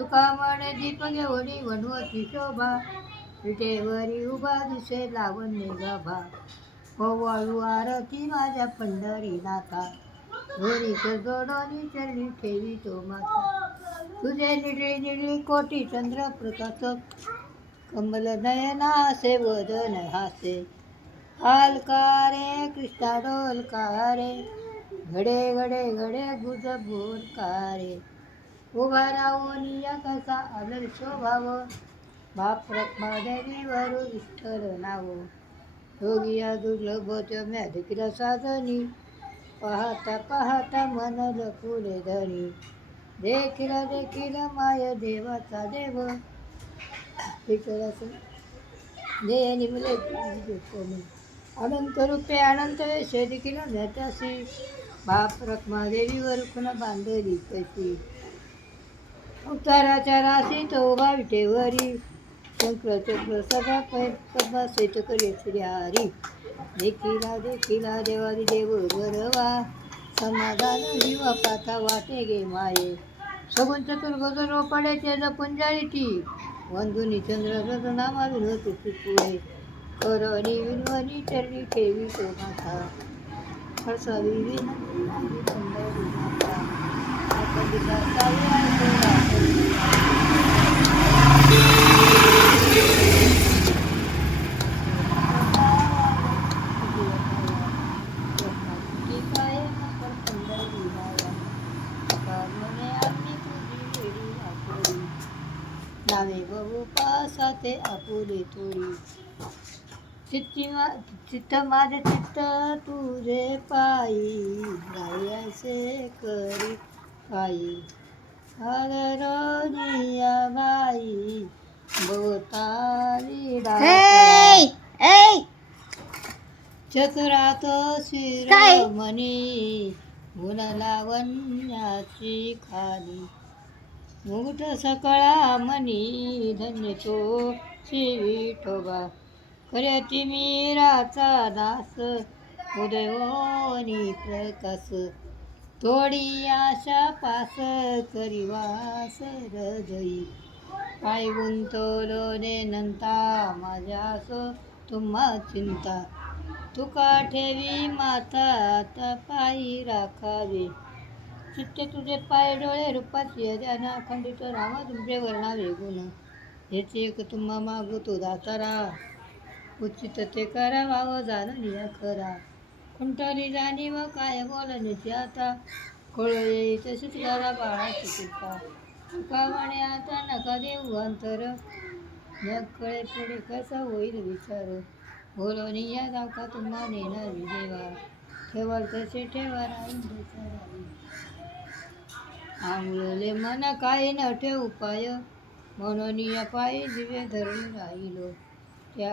तुका म्हणे दीप घेऊनी वनवती शोभा, विटेवरी उभा दिसे लावण्य गाभा. ओवाळू आरती माझ्या पंढरीनाथा, धोरीक जोडोनी चरणी ठेवी तो माथा. तुझे निळी निळी कोटी चंद्र प्रकाश, कमल नयना से वदन हासे. हालकारे कृष्णा डोलकारे, घडे घडे घडे गुज बोलकारे. उभा राहून या कसा आदर शोभाव, बाप रखमादेवीवर विठ्ठल नाव. योगिया दुर्लभ म्या देखील साधनी, पाहता पाहता मन लपुले धनी. देखील देखील माय देवाचा देव, दे निमले अनंत रूपे अनंत वेश देखील ज्ञात्यासी. बाप रखमादेवीवर खुन बांधली कशी. अवताराच्या राशीत उभा विटेवरी, शंकर चक्र सभा पद्मासेत करे श्रीहारी. देखीला देखीला देवादी देव बरवा, समाधान जीवा पाथा वाटे गे माये. सगुण चतुर्भुज रोपडे तेज पुंजाळीती, वंदुनी चंद्र रजनामा विनोद सुपुळे. करणी विनवणी चरणी ठेवी तो माथा, हरसावी विनंती माझी पंढरीनाथा. आपलीला सावी नावे बहु पासाते आपुले थोडी. चित्त माझे चित्त तुझे पायी, जायसे करी पायी. आदरणीया बाई भोवताली चतुरात शिरोमणी, गुण लावण्याची खाली. मुकुट सकळा मनी, धन्य तो श्री विठोबा. करती मीराचा दास, उदयोनी प्रकाश. थोडी आशा पास, करीवास हृदयी. पाय गुंतवलोने नंता, माझ्यास तुम्हा चिंता. तुका ठेवी माता, आता पायी राखावे. चित्ते तुझे पाय डोळे रूपाची अजाना, खंडित रामा तुमचे वर्णावे गुण. हेच एक तुम्हा मागतो दातारा, उचित ते करावा जाणूनिया खरा. कुंठली जाणीव काय बोलण्याची आता, कळ येई तशीच करा बाळाची चिंता. तुका म्हणे आता नका देऊ अंतर, जग कळे पुढे कसा होईल विचार. बोलवनिया दाखा तुम्हा नेणारी देवा, ठेवाल तसे ठेवा राहील जसा राहील. आंगुळले मन काही न ठेवू पाय, म्हणून या पायी दिवे धरून राहिलो.